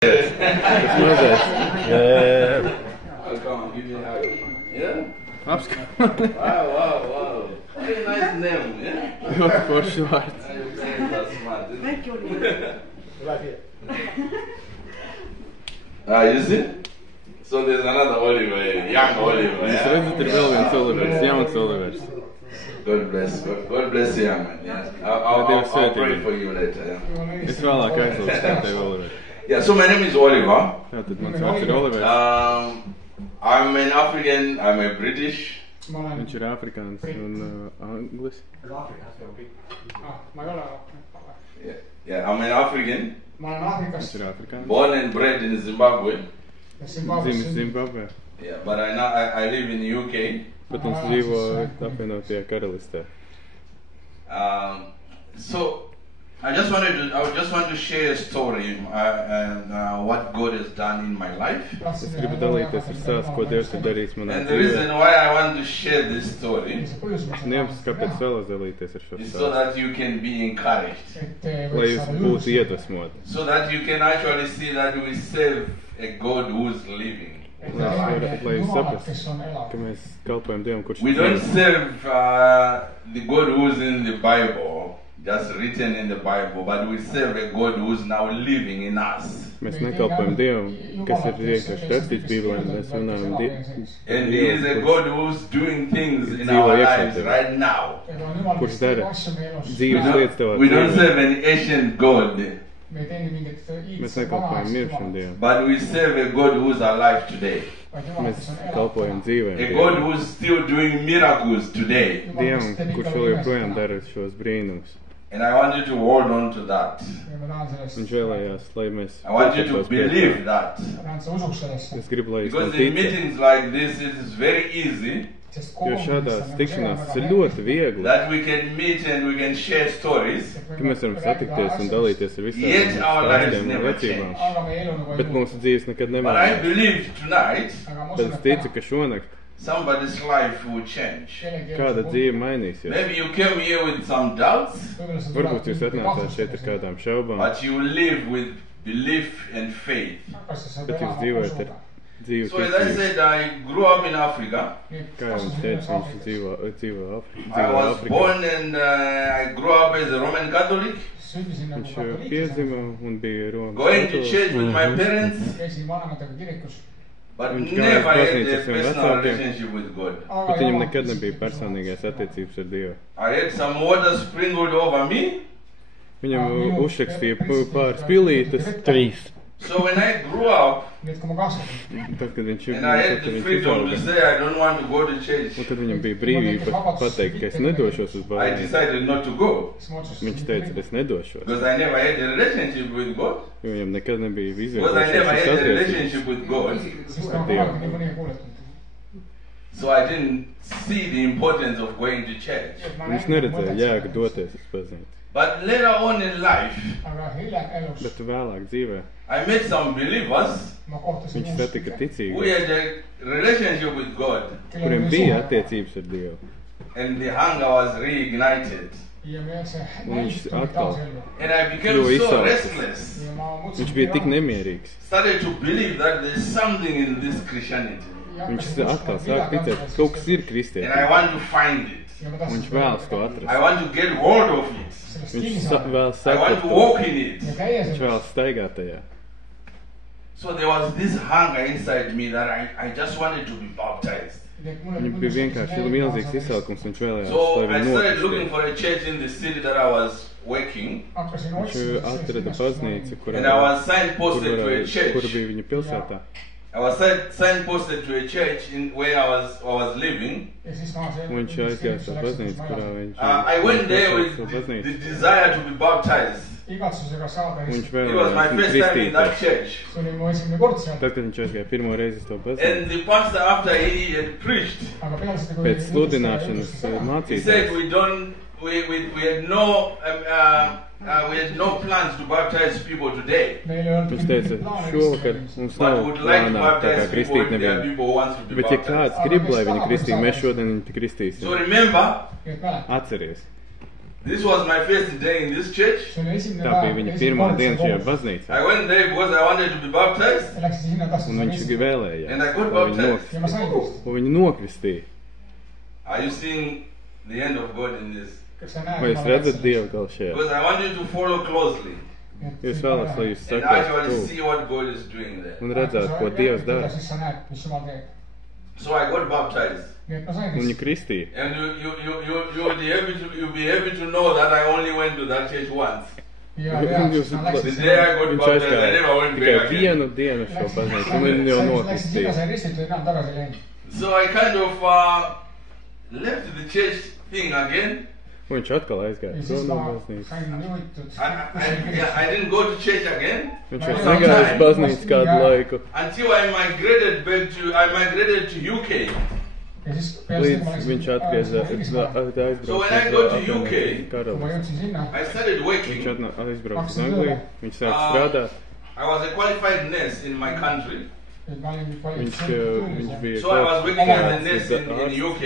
Tas mazais. Jā. Come on, give me a hug. Yeah? Apskatīt. Wow. Very nice name, yeah? Ļoti forši vārds. That's smart, isn't it? You see? So there's another Oliver, young Oliver. Jūs redzat, ir vēl viens Olivers, jauns Olivers. God bless you, young man. Yeah. I'll pray for you later. Yeah. Es vēlāk aizlūdzu tevi, Oliver. Yeah, so my name is Oliver. Tātad mans vārds ir Olivers. I'm an African, I'm a British. Viņš ir afrikāns un anglis. Yeah, I'm an African. Viņš ir afrikāns. Born and bred in Zimbabwe. Dzimis Zimbabvē. Yeah, but I live in the UK. Bet viņš dzīvo apvienotajā karalistē. So I just want to share a story and what God has done in my life. Es gribu dalīties ar stāstu, ko Dievs ir darījis manā And the reason why I want to share this story Iemesls, kāpēc vēlos dalīties ar šo is so stāstu. that you can be encouraged. Lai jūs būtu iedvesmoti. So that you can actually see that we serve a God who's living. Lai jūs saprastu, ka mēs kalpojam Dievam, kurš We don't serve the God who's in the Bible, just written in the Bible, but we serve a God who's now living in us. Mēs nekalpojam Dievam, kas ir vienkārši rakstīts Bībelē, mēs runājam And He is a God who's doing things in our lives right now. kurš dara dzīves lietas tevā We don't dzīvē. serve an ancient God, Mēs nekalpojam mirušam Dievam. but we serve a God who's alive today. Mēs kalpojam dzīvēm A God Dievam. who's still doing miracles today. Dievam, kurš vēl joprojām dara šos brīnumus. And I want you to hold on to that. Viņš vēlējās, lai mēs I want you to paturētos pie believe tā. that. Es gribu, lai jūs man Because in ticat, meetings like this, it is very easy jo šādās tikšanās tas ir ļoti viegli, that we can meet and we can share stories, ka mēs varam satikties un dalīties ar visām yet our lives stāstiem un never vecībām. change. Bet mūsu dzīves nekad But I nemainās. believe tonight Tad es ticu, ka šonakt somebody's life will change. kāda dzīve mainīsies. Maybe you came here with some doubts, Varbūt jūs atnācāt šeit ar kādām šaubām, but you live with belief and faith. bet jūs dzīvojat ar dzīvu So as I ticību. said, I grew up in Africa. Kā jau viņš teica, viņš dzīvo I was Afrikā. born and I grew up as a Roman Catholic, Viņš piedzima un bija Romas going to katolis. church with my parents, but Viņš never gāja had baznīcā a ar saviem personal vecākiem. relationship with God. Bet viņam nekad nebija personīgās attiecības ar Dievu. I had some water sprinkled over me. Viņam uzrakstīja pāris pilītes, 3. So when I grew up Tad, kad viņš and I had the freedom to izauga, say I don't want to go to church, un tad viņam bija brīvība pateikt, ka es nedošos uz I baznīcu. decided not to go Viņš teica, ka es nedošos, because I never had a relationship with God. jo viņam nekad nebija Because I never had a izveidojušās attiecības relationship with God. ar Dievu. So I didn't see the importance of going to church. Viņš neredzēja jēgu doties uz baznīcu. But later on in life, Bet vēlāk dzīvē I met some believers viņš satika who ticīgus, had a relationship with God, kuriem bija attiecības ar Dievu. and the hunger was reignited. Un viņš atkal And I became kļuva so izsalcis. restless. Viņš bija tik nemierīgs. Started to believe that there's something in this Christianity, Viņš atkal sāk ticēt, ka kaut kas ir and I kristietis. want to find it. Un viņš vēlas to I atrast. want to get hold of it. Viņš vēlas I want saprast to to. walk in it. Viņš vēlas staigāt tajā. So there was this hunger inside me that I just wanted to be baptized. Viņam bija vienkārši milzīgs izsalkums, viņš vēlējās, So lai I viņu started looking nokristētu. for a church in the city that I was working, Viņš atrada baznīcu, kur and I was signposted to a kur church. bija viņa pilsētā. I was signposted to a church in where I was living. Un viņš aizgāja uz baznīcu, kurā viņš I went there with savu the baznīcu. desire to be baptized. Viņš It was my vēlējās viņu first time in that kristīties. church. Tad, kad viņš aizgāja pirmo reizi uz to baznīcu, And the pastor, after he had preached, pēc sludināšanas he said mācītājs, we had no plans to baptize people today, viņš teica, šovakar mums but nav would like to plānā tā kā baptize people kristīt if there are nevienu. people who want to be Bet ja kāds baptized. grib, lai viņu kristītu, mēs šodien viņu kristīsim. So remember, Atceries, This was my first day in this church. Tā bija viņa pirmā diena šajā baznīcā. I went there because I wanted to be baptized. Un viņš vēlējās, And I got lai baptized. viņu nokristīja. Are you seeing the hand of God in this? Vai jūs redzat Dievu galu šajā? Because I want you to follow closely Jūs vēlaties, lai jūs and sakāt actually tuvu see what God is doing there. un redzētu, ko Dievs dara. So I got baptized. Un viņu kristīja. And you'll be happy to know that I only went to that church once. The day I got Viņš baptized, I aizgāja never went tikai back again. vienu dienu šo baznīcu, un viņu jau nokristīja. So I kind of left the church thing again. Un viņš atkal aizgāja prom no baznīcas. I didn't go to church again. Viņš vairs negāja uz baznīcu kādu laiku, Until I migrated to UK. līdz viņš atgriezās, So when I aizbrauca go uz to UK, Apvienotās Karalistes. I started Viņš working. aizbrauca uz Angliju, viņš sāka strādāt, I was a qualified nurse in my country. viņš bija So I was working as a nurse in ārsts, UK.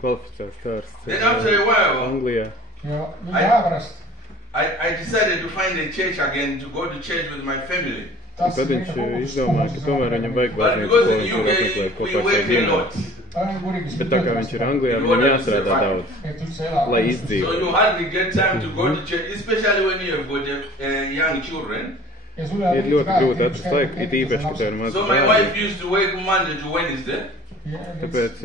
kvalificēts ārsts Then after a while, Anglijā. I decided to find a church again to go to church with my family. Un tad viņš izdomāja, ka tomēr viņam vajag But baznīcu, because ko in viņš var apmeklēt UK we kopā ar work savu a ģimeni. lot. Bet tā kā viņš ir Anglijā, viņam jāstrādā daudz, lai So izdzīvotu. you hardly get time to go to church, especially when you have got young children. Ir ļoti grūti atrast laiku, it īpaši, kad tev ir maz So my bērni. wife used to work Monday to Wednesday, Tāpēc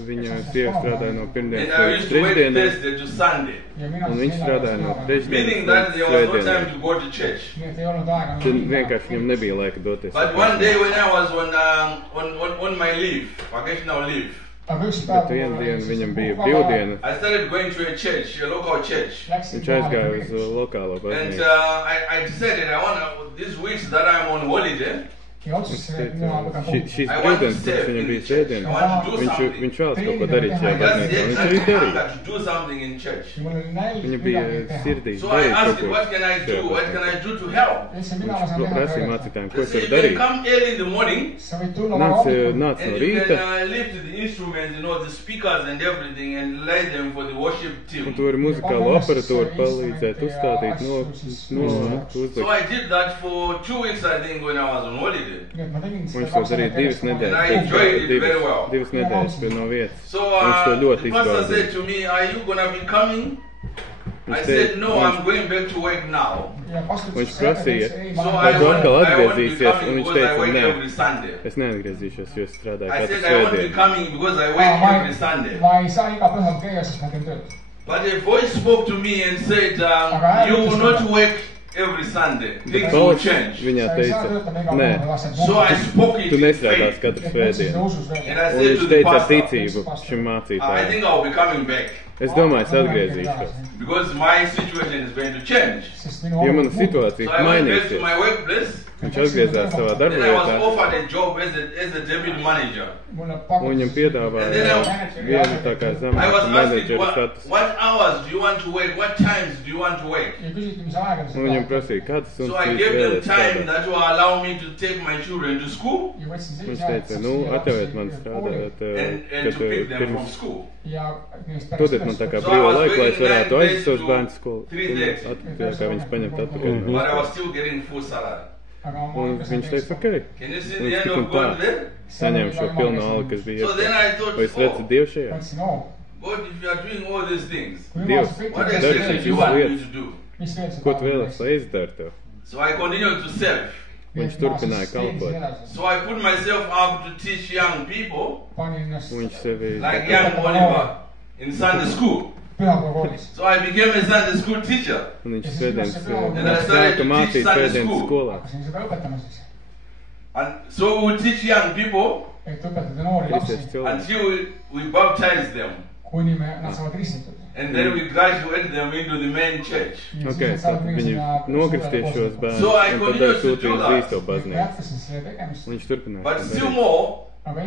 viņa sieva strādāja no pirmdienas and I līdz used to work trešdienai, Thursday to Sunday. un viņš strādāja no Meaning trešdienas that līdz there was no svētdienai. time to go to church. Tad vienkārši viņam nebija laika doties. But one day when I was on my leave, vacational leave, Bet vienu dienu viņam bija brīvdiena, I started going to a church, a local church. viņš aizgāja uz lokālo And baznīcu. I decided I want to, these weeks that I'm on holiday, Šīs I want to brīvdienas, serve kuras viņam in the bija church. svētdiena, I want to do viņš something. vēlas kaut ko darīt šajā Just baznīcā, un yet viņš I arī had darīja. hunger to do something in church. Viņa bija sirdī So I darīt kaut asked, ko what can I do? šajā What can baznīcā. I do to help? Viņš prasīja mācītājiem, ko They es said, varu you can darīt. come early in the morning Nāc no and you rīta, can lift the instruments, the speakers and everything and lay them for the worship un team. tu vari muzikālo aparatūru palīdzēt uzstādīt, nolikt, So uzlikt. I did that for 2 weeks, I think, when I was on holiday. Un viņš to darīja divas nedēļas, And I enjoyed it very well. divas nedēļas pie no vietas. So Viņš to ļoti the pastor izbaudīja. said to me, are you going to be coming? I Viņš said, teica, no, I'm going back to work now. viņš prasīja, So vai I tu won't, atkal I won't be atgriezīsies, un coming viņš because I teica, work nē, every Sunday. es neatgriezīšos, jo es strādāju I katru said, I won't be svētdienu. coming because I work every Sunday. But a voice spoke to me and said, you will not work every Sunday. Bet Things will balss change. viņā teica, nē, So I spoke it tu in nestrādās faith. katru svētdienu. And I Un said viņš to the teica ar pastor, ticību šim I mācītājam. think I'll be coming back Es domāju, es atgriezīšos, because my situation is going to change. jo mana So situācija I went back to mainīsies. my workplace. Viņš atgriezās savā darba Then I was vietā, offered a job as a deputy manager. un viņam piedāvāja vienu tā kā I was zemāku asking, menedžera statusu. what hours do you want to work? What times do you want to work? Un viņam prasīja, kādas So stundas I jūs gave them vēlaties time strādāt. that will allow me to take my children to school Viņš teica, nu, atļaujiet man strādāt, and kad to pick them from pirms school. dodiet man tā kā So I brīvo was laiku, lai es working varētu 9 aizvest savus days bērnus to skolu, 3 days. kā viņus paņemt atpakaļ. But I was still getting full salary. Un viņš teica, ok, Can you see un the es end tik un of tā God there? saņēmu šo pilno algu, kas bija So then I iespējams. thought, Vai es redzu oh, Dievu šajā? God, if you are doing all these things, Dievs, what dari exactly šīs do you want me lietas, to do? ko tu vēlies, lai es daru tev? So I continued to serve. Viņš turpināja kalpot. So I put myself up to teach young people, Un viņš sevi like young Oliver, in Sunday school. So I became a Sunday school teacher. Un viņš svētdienas And I started sāka to mācīt teach Sunday svētdienas school. skolā. And so we would teach young people Kristiešu cilvēki. until we baptize them. And then we graduate them into the main church. Ok, tad viņi nokristīja šos bērnus So I un tad continued to sūtīja do uz that. īsto baznīcu. Un viņš turpināja But to still darīt. more, Aga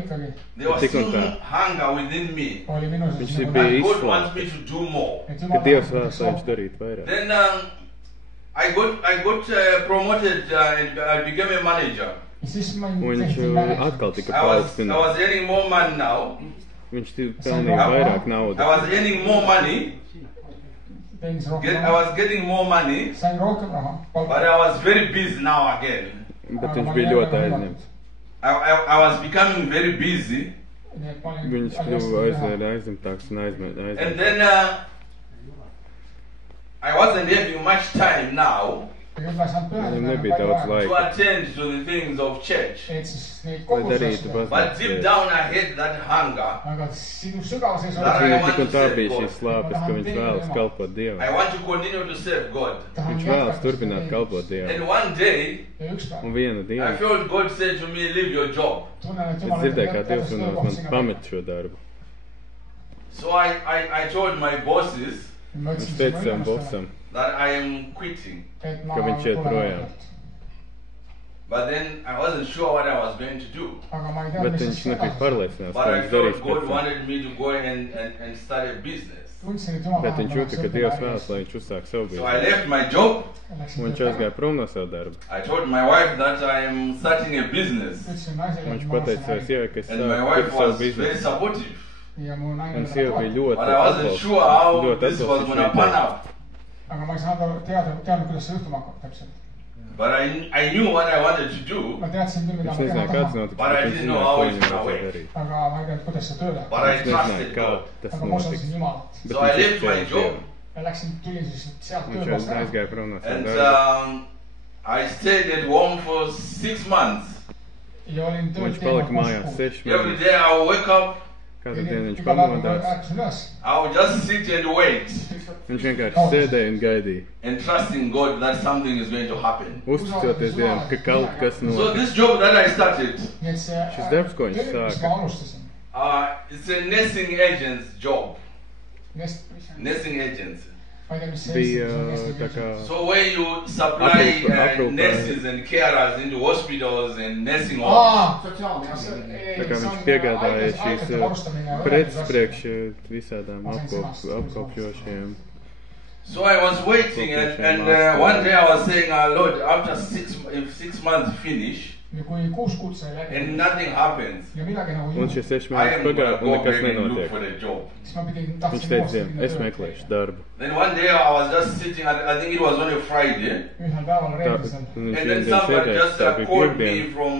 there was Tik un still tā. hunger within me. oli minus Viņš nagu bija And God izslāpts. wants me to do more. Ka Dievs vēlas, lai viņš darītu vairāk. Then I got promoted and I became a manager. siis ma Un viņš atkal tika I was paaugstināts. earning more money now. Viņš pelnīja vairāk I naudas. was earning more money. teenis I rohkem raha, was getting more money, sain rohkem raha, but palka. I was very busy now again. Bet viņš bija ļoti aizņemts. I was becoming very busy. Nii et ma olin Viņš kļuva aizņemtāks un aizņemts. And then I wasn't having much time now Nüüd ma ei saanud Viņam pühendada nebija daudz to laika, attend to the things of church. et siis neid lai kogudusi darītu asju. But deep baznīcas. down I had that hunger. Aga sinu sügavas That I Viņam want tik un to tā serve bija God. šīs slāpes, ka viņš vēlas kalpot I Dievam. want to continue to serve God. Viņš vēlas turpināt kalpot Dievam. And one day Ja ükspäev Un vienu I dienu felt God said to me, leave your job. tunnen, et es Jumal dzirdēju, kā Dievs runā uz man pamet šo darbu. So I told my bosses Viņš teica savam bosam, that I am quitting. ka viņš iet projām. But then I wasn't sure what I was going to do. Aga ma ei tea, bet mis viņš siis nebija edasi. pārliecināts, But ka I viņš darīs felt God pēc tam. wanted me to go and start a business. Tundsin, et Jumal Bet tahab, viņš ma jūta, ka läheks Dievs õppima vēlas, lai viņš uzsāk savu So I biznesu. left my job. Un viņš aizgāja prom no savu darbu. I told my wife that I am starting a business. Ütlesin naisele, Un et viņš ma pateica savai alustan sievai, ka es And my sāku wife savu was very biznesu. supportive. ja mu naine Un teda sieva bija toetab. But I wasn't sure how this was going to pan atbalstījusi. out. Aga ma ei saanud teadnud, kuidas see juhtuma hakkab täpselt. But I knew what I wanted to do. Ma teadsin küll, mida Viņš ma teha nezināja, kāds tahan, notiks, But I bet viņš didn't know zināja, how ko it's viņam gonna vajadzēja work. darīt. aga ma ei teadnud, kuidas see tööle But hakkab. I Viņš nezināja, trusted kā God. tas Aga ma notiks. usaldasin Jumalat. Bet So I viņš left my uzticējās job. Dievam. Ja tulin siis sealt Viņš töökohast ära. aizgāja prom no savu And darbu. I stayed at home for 6 months. Ja olin Un tööl viņš palika mājās 6 Every mēnešus. day I would wake up, Katru dienu viņš iga päev pamodās. ärkasin üles. I would just sit and wait Viņš vienkārši sēdēja un gaidīja. and trusting God that something is going to happen. Uzticoties Dievam, ka kaut kas So notiks. this job that I started, Nii et see Šis darbs, ko viņš töö, mis sāka. ma alustasin. it's a nursing agent's job. Nursing agents. Ma ei tea, mis see Bija Eesti tā kā So where you supply April- nurses and carers into hospitals and nursing homes. Tā kā viņš piegādāja šīs preces priekš visādām apkopļošiem. So I was waiting and one day I was saying, Lord, after if 6 months finish ja kui 6 kuud sai läbi and nothing happens, ja midagi nagu Un ei šie juhtu, 6 I mēneši am going pagāja to un go nekas back and look nenotiek. for the job. siis ma pidin Viņš tahtsin teica uuesti Dievam, es meklēšu darbu. Then one day I was just sitting, I think it was on a Friday, ühel päeval Tā, reedesel. un and viņš then vienu dienu somebody sēdēja, just tā bija called me piekdiena. from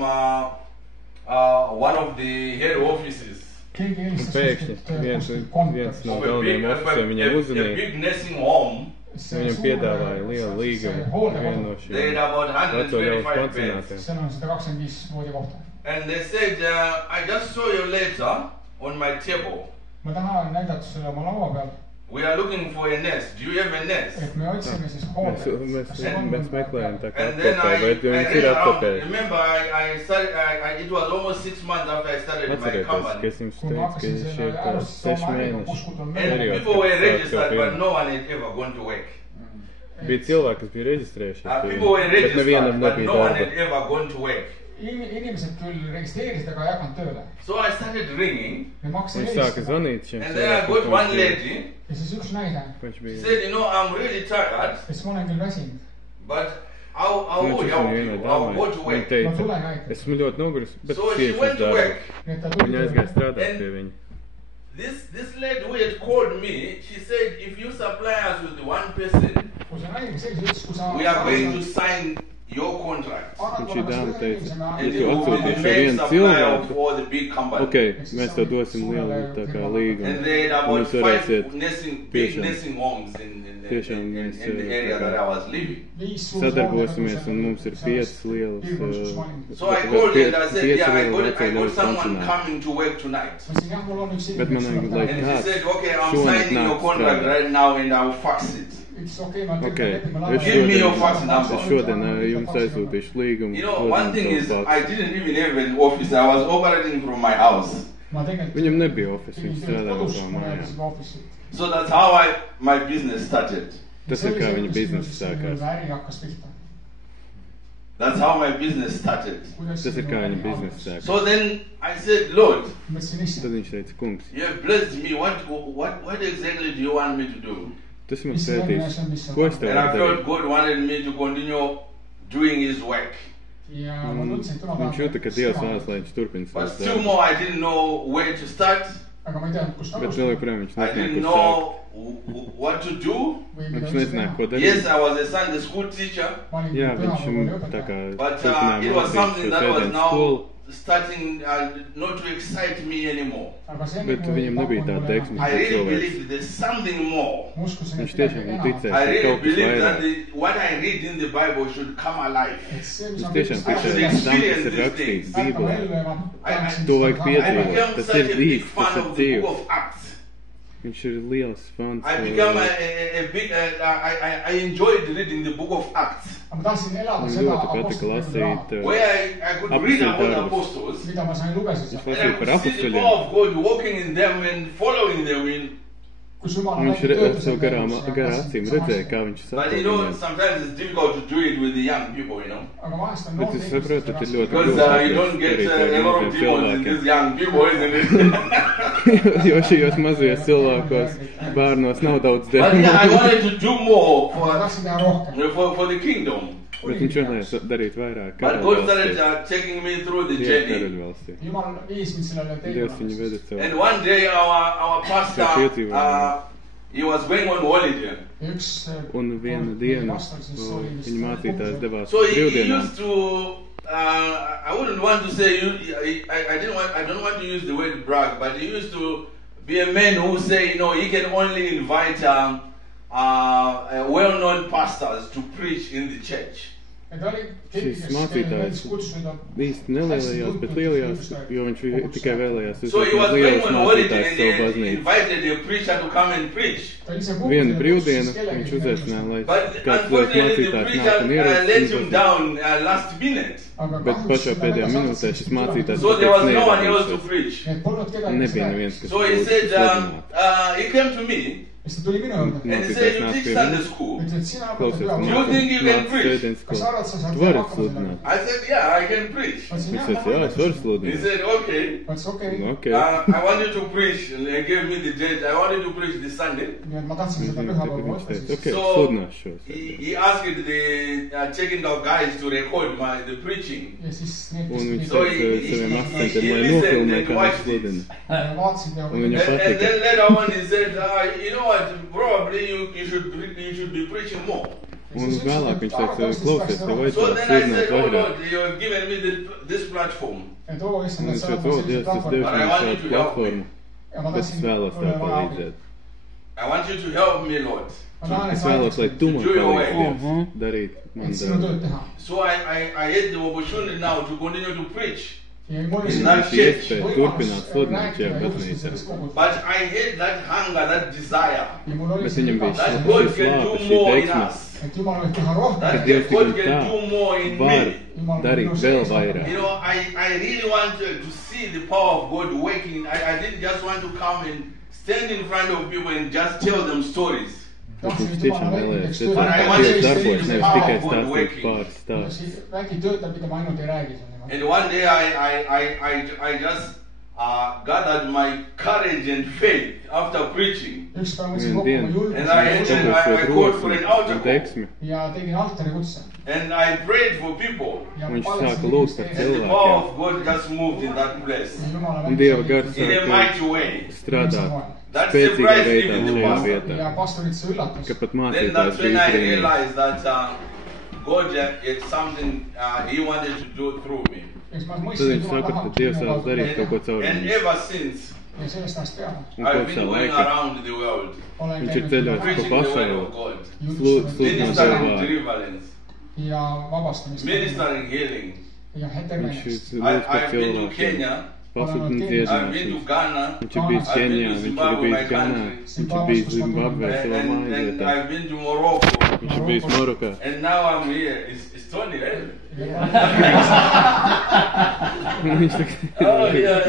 one of the head offices keegi Un helistas pēkšņi viens no of galvenajiem oficieriem viņam a uzzinīja. big nursing home. Viņam piedāvāja lielu līgumu vienu no They had šiem about veco ļaudis 125 beds. pansionātiem. seal on 125 voodikohta. And they said, I just saw your letter on my table. ma tahan näidata sulle oma laua peal, We are looking for a nest. Do you have a nest? et me otsime siis Mēs meklējam tā kā And then apkopē, vai jums ir ran around. apkopē? Remember, I started, it was almost 6 months after I started my Atcerieties, ka company. es jums kui ma teicu, ka hakkasin šie selle ir arvestama 6 äriga, mēneši. 6 kuud on And möödas. Periods, people were kad sāk registered, jau but pirms. no one had ever gone to work. Bija cilvēki, kas bija reģistrējušies, People were bet nevienam registered, but nebija no one darba. had ever gone to work. Inimesed küll registreerisid, aga ei hakanud tööle. So I started ringing, ja ma hakkasin Viņš sāka helistama zvanīt šiem and then I got one lady. ja siis üks naine, Viņš She bija said, you know, I'm really tired, kes ma olen küll väsinud, but I will Viņš help uzzvanīja you. vienai I'll go dāmai. to Viņa work. ma teica, tulen aitan. esmu ļoti noguris, bet So she tieši went uz to darbu. work. nii et ta tuli Viņa aizgāja tööle. strādāt pie viņa. This lady who had called me, she said, if you supply us with one person, kui see naine sellises ütles, kui sa we are going to sign your contract. Un šī dāma teica, And ja you tu will be the atsūtīsi main vienu supplier of cilvēku, all the big companies. ok, mēs tev dosim lielu tā kā līgumu. And they had Un about jūs varēsiet 5 big tiešām- nursing homes in tiešām mēs, the area that I was living. sadarbosimies un mums ir 5 lielas, So I called and I said, yeah, I lielu got veco someone pensionāri. coming to work tonight. Bet man vajag, lai And she kāds said, okay, I'm šonakt signing your nāk contract strādāt. right now and I'll fax it. Ok, es Give me your fax number. šodien jums aizsūtīšu līgumu. You know, one thing is, savu I faksu. didn't even have an office. I was operating from my house. Viņam nebija office, viņš strādāja no savām mājām. So that's how my business started. Tas ir kā viņa biznesa sākās. äri hakkas pihta. That's how my business started. Tas ir kā viņa biznesa sākās. So then I said, Lord, mõtlesin Tad issand, viņš teica, kungs, you have blessed me. What exactly do you want me to do? tu esi man svētījis. Ko es tev And I varu felt darīt? God wanted me to continue doing His work. ja ma tundsin, et Viņš jūta, ka Dievs vēlas, lai viņš turpina But savu still darbu. more, I didn't know where to start. aga ma ei teadnud, kust Bet vēl joprojām viņš I nezināja, didn't kur sākt. know what to do. Viņš nezināja, ko darīt. Yes, I was a Sunday school teacher, Jā, viņš tā kā but turpināja it was something that was svētdienas now skolu, starting not to excite me anymore. bet viņam nebija tāda teiksme, I kā really cilvēks. believe there's something more. Viņš tiešām ticēja, I ka really kaut kas believe that vairāk. what I read in the Bible should come alive. Viņš tiešām ticēja, ka tam, kas ir rakstīts Bībelē, to vajag I piedzīvot. became Tas such ir a big dzīves, tas fan ir of the dzīves. book of Acts. Viņš ir liels fans. I became a big, I enjoyed reading the book of Acts, ma tahtsin elada Man seda ļoti patika lasīt where I could read about the apostles, mida ma sain lugesin Viņš seal. and I lasīja par could see the apostoliem. power of God walking in them and following them in. Kus Jumala Viņš vägi töötas savu nende garā elus ja acīm kas- redzēja, kā viņš But saka you know, viņiem. sometimes it's difficult to do it with the young people, you know, aga vahest on Bet noorte es saprotu, ka ir ļoti because you don't get a lot of demons in these young people, isn't it? Jo šajos mazajos cilvēkos bērnos nav daudz But yeah, I dēmonu. wanted to do more ma tahtsin teha rohkem. for the kingdom. Bet viņš vēlējās darīt vairāk. But God started taking me through the journey. Karaļvalstī. Jumal viis mind sellele Dievs viņu teele. veda And caur. one day our pastor, he was going on holiday. üks Un vienu dienu viņa mācītājs devās So he brīvdienām. used to, I wouldn't want to say, I don't want to use the word brag, but he used to be a man who say, you know, he can only invite well-known pastors to preach in the church. Šis mācītājs īsti nelielajās, bet lielajās, jo viņš tikai vēlējās So he was uzveikt going lielus on holiday mācītājus and savu he baznīcu. invited a preacher to come and preach. Vienu brīvdienu viņš uzaicināja, lai But kāds liels unfortunately, the mācītājs preacher nāk un let him ierodas. down last minute. Bet pašā pēdējā minūtē šis mācītājs So there was no one else to neieradās. preach. Nebija neviens, kas So he būtu said, sludināts. he came to me siis ta tuli minu juurde. and he said, you teach Sunday school. ütles, et sina Klausies, Do you think you can preach? svētdienas kas sa arvad, sa saad Tu vari hakkama sludināt. I said, yeah, I can preach. Viņš teica, jā, es varu He sludināt. said, okay. ütles okei. Okay. I want you to preach. And he gave me the date. I want you to preach this Sunday. nii et ma tahtsin seda pühapäeva Viņš võtta teica, siis. ok, So sludinās šos. he asked the technical guys to record the preaching. ja siis need, Un viņš So teica saviem asistentiem, lai nofilmē, kā viņš sludina. vaatasid ja Un viņam And patika. then later on he said, you know what, probably you should be preaching more. Un vēlāk viņš teica, klausies, tev So vajadzētu then I sludināt said, oh vairāk. Lord, you have given me this platform. et oo issand, Un et viņš sa teica, o, Dievs, tas Dievs But I man want you šādu to help me. platformu, ja ma bet es tahtsin vēlos tev palīdzēt. I want you to help me, Lord. Es vēlos, lai tu man Do your way. palīdzi darīt man et sinu darbu. tööd teha. So I had the opportunity now to continue to preach. ja mul oli It's not see church. Iespēja turpināt sludināt šajā baznīcā. But I had that hunger, that desire. ja mul oli Bet see viņam bija igas, That God šī can slāpe, do šī more in teiksme, us. et Jumal võib teha rohkem. That Dievs God tik can tā do more in var me. darīt vēl vairāk. You know, I really wanted to see the power of God working. I didn't just want to come and stand in front of people and just tell them stories. Bet viņš tiešām vēlējās But I redzēt, want ka you Dievs to darbojas, see nevis the tikai power of God stāstīt working. pāris stāstus. vägi töötab, mida ma ainult ei räägi seal niimoodi. And one day I just gathered my courage and faith after preaching. üks päev võtsin Vienu kokku dienu oma And I julguse ended, I called for an altar un call. teiksmi. ja tegin altari kutse. And I prayed for people. ja Viņš palvesin sāka lūgt par inimeste ees. And the power of God just moved in that place. ja Jumala Un vägi Dieva sai- gars In a sāka mighty way. strādāt That spēcīgā surprised veidā even the šajā pastor. vietā, ja pastorit see üllatas. ka pat Then mācītājs that's when bija I izbrīnīts. realized that God had something He wanted to do through me. eks ma Tad mõistsin, viņš saprata, ka Dievs vēlas darīt kaut ko caur And viņu. ever since, ja sellest ajast peale Un I've kopš been tā going laika around the world, olen Viņš ir käinud ceļojis pa preaching the word pasauli, of God, sludināt Dievu ministering vārdu. deliverance, ja vabastamist ministering healing. ja Viņš tervenemist. ir lūdz par I've been to cilvēkiem, Kenya, pasludināt I've been to dziedināšanas. Ghana, Viņš ir bijis I've been Kenijā, to viņš ir Zimbabwe, bijis my Ganā, country. viņš ir bijis Zimbabvē, savā and mājvietā. I've been to Morocco, Viņš ir bijis Marokā. and now I'm here. It's Tony, right? Viņš tik- Oh yeah.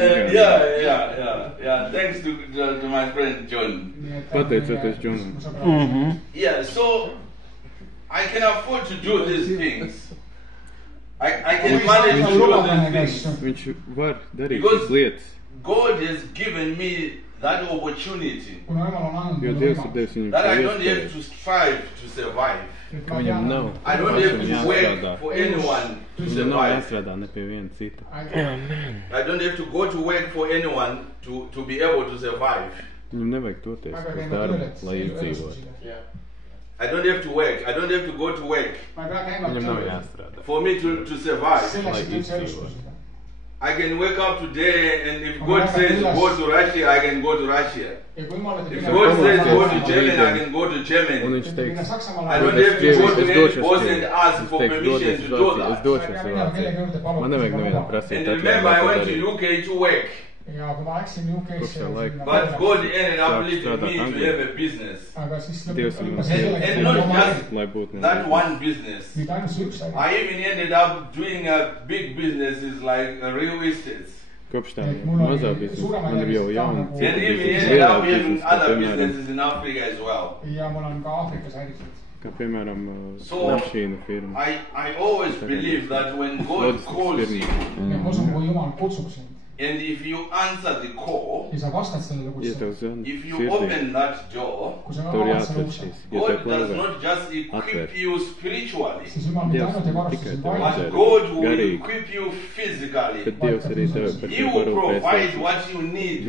Thanks to my friend John. Pateicoties Džonam. Yeah, so I can afford to do these things. I can manage to do these things. Viņš var darīt Because šīs lietas, God has given me that opportunity kuna Jumal on andnud jo mulle Dievs ir võimaluse. devis viņam that šo I don't have iespēju. to strive to survive. ka viņam nav. I don't have to work for anyone to Viņam nav survive. jāstrādā ne pie viena cita. I don't have to go to work for anyone to be able to survive. Viņam nevajag toties uz darbu, lai izdzīvotu. I don't have to work. I don't have to go to work Viņam nav jāstrādā, for me to survive. lai izdzīvotu. I can wake up today and if God says go to Russia, I can go to Russia. If God says go to Germany, I can go to Un Germany. viņš teiks, I don't have to go to any boss and ask for permission to do es that. došos uz Vāciju. Man nevajag nevienam prasīt And remember, I went to atļauju. UK to work. ja kui ma läksin UK-sse But God ended up leading me to have a business. aga siis Dievs man And not just lai būtu that one business. mitte ainult see üks asi. I even ended up doing a big businesses like real estates. Kopš tā mazā biznesa, man ir jau jauna And even cita ended up lielā having biznesa, other piemēram, businesses in Africa as well. ja mul on ka Aafrikas ärisid. kā piemēram So, mašīnu firma. I always believe that when God calls you, ja ma usun, kui Jumal kutsub sind and if you answer the call, ja sa vastad sellele Ja kutsele, tev zvan if you sirdī, open that door, kui sa tev ir avad selle jāatver ukse, šīs. Ja God tev does klāvē, not just equip you spiritually, siis Jumal mitte Dievs ainult ei varusta tikai sind tevi vaimselt, but God will garīgi. equip you physically. bet Dievs arī tev par He to will provide parūpēsies. what you need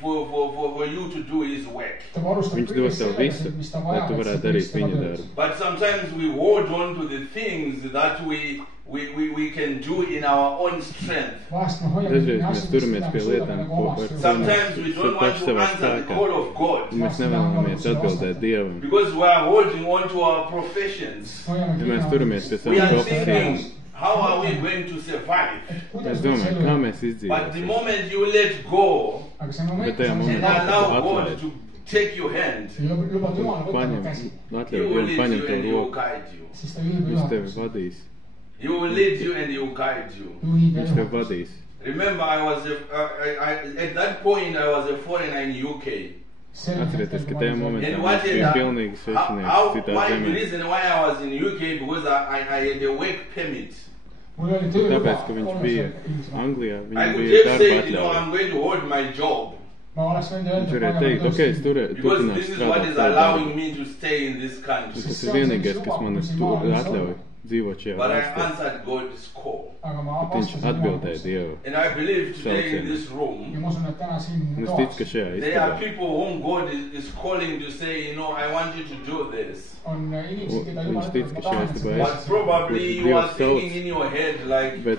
for you to do His work. ta varustab Viņš dos kõigest tev selleks, visu, mis ta lai vajab, tu et varētu sa darīt teeksid tema viņa tööd. darbu. But sometimes we hold on to the things that we can do in our own strength. Vahest me hoiame Dažreiz kinni mēs asjadest, turamies mida pie me suudame lietām, nagu ko omast var- jõudnud. Sometimes we don't want paši to savā answer the spēkā. call of God Un mēs nevēlamies atbildēt Dievam. because we are holding on to our professions. Hoiame Ja mēs kinni turamies pie omast- We savām are profesijām, thinking, how are we going to survive? kuidas mēs me domājam, elu- kā mēs But the izdzīvosim. moment you let go aga see moment, Bet tajā kus sa and momentā, allow God atlaid. to take your hand, lubad Jumala võtta Paņem, oma käsi, He atļauj will Dievam lead paņemt you tev and He will roku. guide you. siis ta juhib Viņš tevi juhatust. vadīs. He will lead you and He will guide you. Juhib ja Viņš tevi juhatust. vadīs. Remember, at that point I was a foreigner in UK. Atcerieties, ka tajā momentā And viņš what bija is pilnīgi svešinieks citā why the zemē. reason why I was in UK because I had a work permit. mul oli töö Tāpēc, ka viņš bija Anglijā, I viņam could bija have darba said, atļauja. I'm going to hold my job ma oleks võinud Viņš öelda, varēja teikt, ok, es because turpināšu this is what strādāt is savu allowing darbu. me to stay in this country. Tas ir vienīgais, kas man atļauj dzīvot šajā But I valstī. answered God's call. aga ma Bet viņš atbildēja Dievu. And I believe today in this ja room, ma usun, et täna siin Un es ticu, ka šajā there are istabā people whom God is calling to say, I want you to do this. on inimesed, keda Jumal Viņš tic, ütleb, ma ka šajā tahan, et istabā sa But probably you are thinking in your head like, bet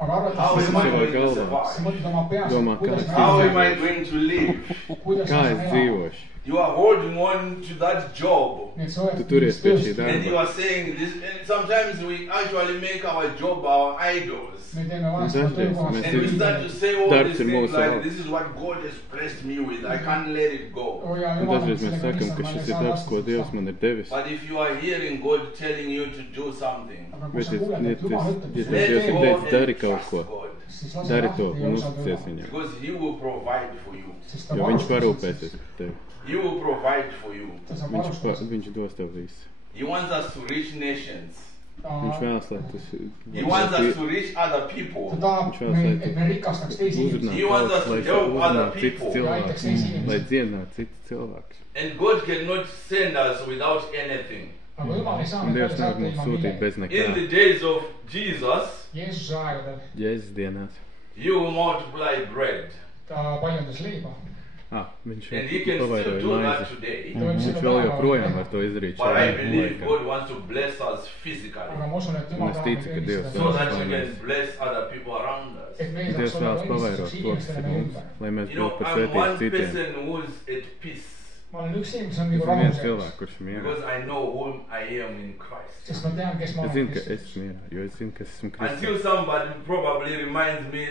aga how arvates am I savā going to galvā. sa survive? mõtled oma peas, Domā, kuidas kā How ma am I going to live? kuidas kā ma es saan elada. dzīvošu? You are holding on to that job. Nii et sa oled Tu turies pie šī And you darba. are saying this, and sometimes we actually make our job our idols. me teeme vahest Dažreiz töökohast mēs And we start to say all Darbs these ir things mūsu like, alga. this is what God has blessed me with. I can't let it go. Un dažreiz mēs sakam, ka šis ir darbs, ko Dievs man ir devis. But if you are hearing God telling you to do something, Bet ja tev let Dievs ir go teicis, dari and kaut trust ko, God. dari to un uzticies viņam. Because He will provide for you. Jo viņš parūpēsies par tevi. He will provide for you. Viņš dos tev visu. He wants us to reach nations. Viņš vēlas, lai tas He wants us to reach other people. ta tahab, et me rikastaks teisi inimesi. He wants us to help other people. Lai dziedinātu citus cilvēkus. And God cannot send us without anything. aga Jumal ei saa Un meid Dievs välja nevar saata mums ilma sūtīt millegi. bez In nekā. the days of Jesus, Jeesuse aegadel Jēzus dienās. He will multiply bread. ta paljundas leiba. Viņš And He can still pavairoja do that maizi. today. Viņš vēl joprojām var to izdarīt But I šajā believe laikā. God wants to bless us aga physically ma usun, et Un Jumal es tahab ticu, ka meid Dievs õnnistada, so that we can bless other people around us. et meie Dievs saaks olla vēlas pavairot õnnistuseks to, kas inimestele ir meie mums, ümber. lai mēs You know, būtu par I'm svētību one citiem. person who's at peace ma olen üks inimene, kes on Es nagu esmu viens rahus, cilvēks, kurš ir mierā. because I know whom I am in Christ. sest ma tean, kes ma Es zinu, olen. ka es esmu mierā, jo es zinu, ka es esmu Until Kristus. somebody probably reminds me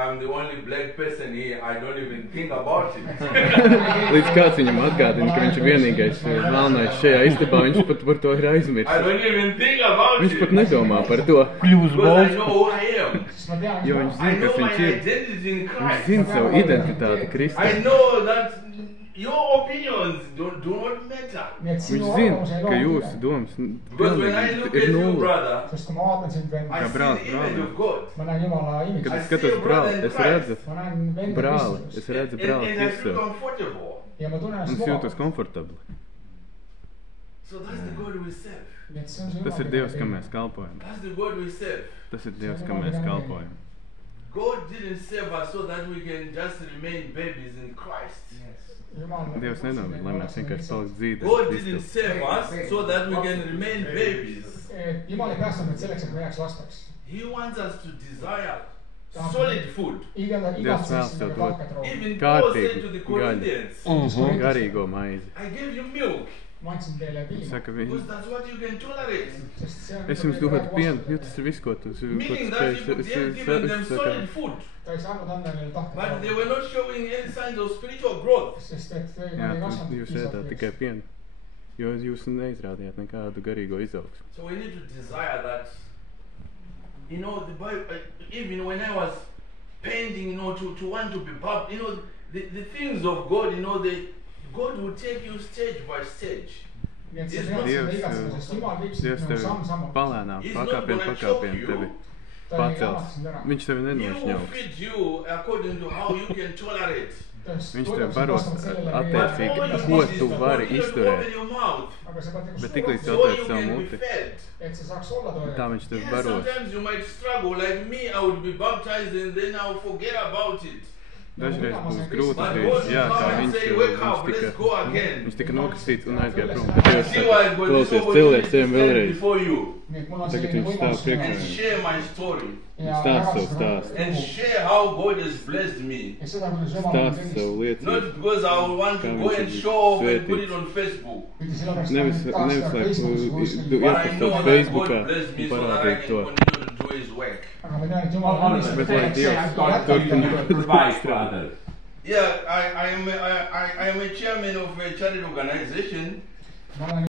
I'm the only black person here, I don't even think about it. Līdz kāds viņam atgādina, ka viņš ir vienīgais melnais šajā istabā, viņš pat par to ir I aizmirsis. don't even think about Viņš it. pat nedomā par to. Because I know who I am. Sest ma tean, Jo kes viņš ma I zina, know kas my viņš ir. identity in Viņš Christ. zina savu identitāti I Kristā. know that your opinions do not matter. olen. Nii et Viņš sinu zina, arvamus ei ka loe jūsu midagi. domas Because when I look pilnīgi at ir you, nulle. brother, Sest kui ma vaatan sind, vend, I Kā see the brālis, image brālis. of God. ma näen Jumala Kad inimest. es skatos brāli, es redzu ma näen venda brāli, Kristus. es redzu And brāli I feel Kristu. comfortable. ja ma tunnen Un ennast es jūtos mugavalt. komfortabli. So that's the God we serve. Tas ir Dievs, kam mēs kalpojam. That's the God we serve. Tas ir Dievs, kam mēs kalpojam. God didn't save us so that we can just remain babies in Christ. Dievs nedomā, lai mēs vienkārši paliktu dzīvē. God didn't save us so that we can remain babies. Jumal ei päästanud meid selleks, et me jääks lasteks. He wants us to desire solid food. Dievs vēlas tev dot Even Paul said to the kārtīgu Corinthians, gaļu, garīgo maizi. I gave you milk Saka, because that's what you can tolerate. es jums dodu pienu, jo tas ir viss, ko tu Meaning that he could have given them solid food, Ta ei saanud anda neile but they tahtet. were not showing any signs of spiritual growth. Sest et Jā, jūs ēdāt tikai pienu, jo jūs neizrādījāt nekādu garīgo izaugsmu. So we need to desire that. You know, the Bible, even when I was painting, you know, to want to be baptized, you know, the things of God, you know, God will take you stage by stage. Dievs tevi palēnām, pakāpien tevi pacels. Viņš tevi He will nenošņauks. feed you according to how you can tolerate. Viņš tevi baros attiecīgi, ko tu vari izturēt. Open your mouth Bet tiklīdz tu so atvērt you savu can be muti, fed. et sa saaks olla tā toilet. viņš tevi Yes, baros. sometimes you might struggle. Like me, I would be baptized and then I would forget about it. Dažreiz būs grūti, But ka God jā, kā will come and say, wake up, let's go again. viņš tika nokastīts un aizgāja prom. Tad Dievs See why saka, God is klausies, so celies to tiem stand vēlreiz. before you Nii et mul on Tagad selline viņš stāv võimalus priekšā. and share my story Stāst savu stāstu. and share how God has blessed me. ja seda, kuidas Jumal on Stāst savu liecību. Not because I would want to go and show off and put it on Facebook, Nevis, lai but I iepostot know that Facebookā God blessed me un so that I parādītu can to. continue to do His work. aga ma tean, et Jumal on Bet lai Dievs provide for others. Yeah, I am a chairman of a charity organization. ma olen